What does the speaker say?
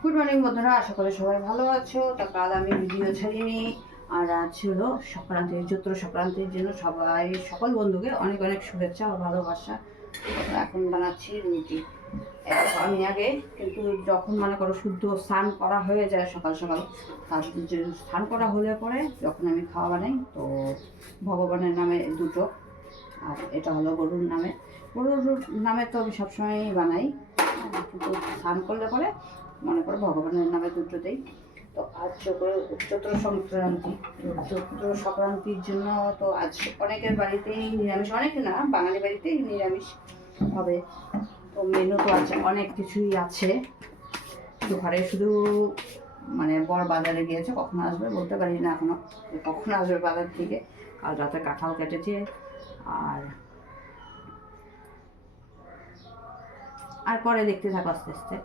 Good morning বন্ধুরা, আশা করি সবাই ভালো আছো। তা কাল আমি ভিডিও ছাড়িনি, আর আজ ছিল সংক্রান্তি, চৈত্র সংক্রান্তির জন্য সকল বন্ধুকে অনেক অনেক শুভেচ্ছা ও ভালোবাসা। এখন বানাচ্ছি রুটি। আমি আগে কিন্তু যখন মনে করো শুদ্ধ স্নান করা হয়ে যায় সকাল সকাল, তার স্নান করা হলে পরে যখন আমি খাওয়া বানাই, তো ভগবানের নামে দুটো, আর এটা হলো গরুর নামে। গরুর নামে তো আমি সবসময়ই বানাই, কিন্তু স্নান করলে পরে মনে করো ভগবানের নামে দুটো দেই। তো আজ চৈত্র সংক্রান্তি, চৈত্র সংক্রান্তির জন্য তো আজ অনেকের বাড়িতেই নিরামিষ, অনেকে না, বাঙালি বাড়িতেই নিরামিষ হবে। তো মেনু তো আছে, অনেক কিছুই আছে। তো ঘরে শুধু মানে বড় বাজারে গিয়েছে, কখন আসবে বলতে পারি না এখনো, কখন আসবে বাজার থেকে। কাল রাতে কাঁঠাল কেটেছে, আর আর পরে দেখতে থাকো আস্তে আস্তে।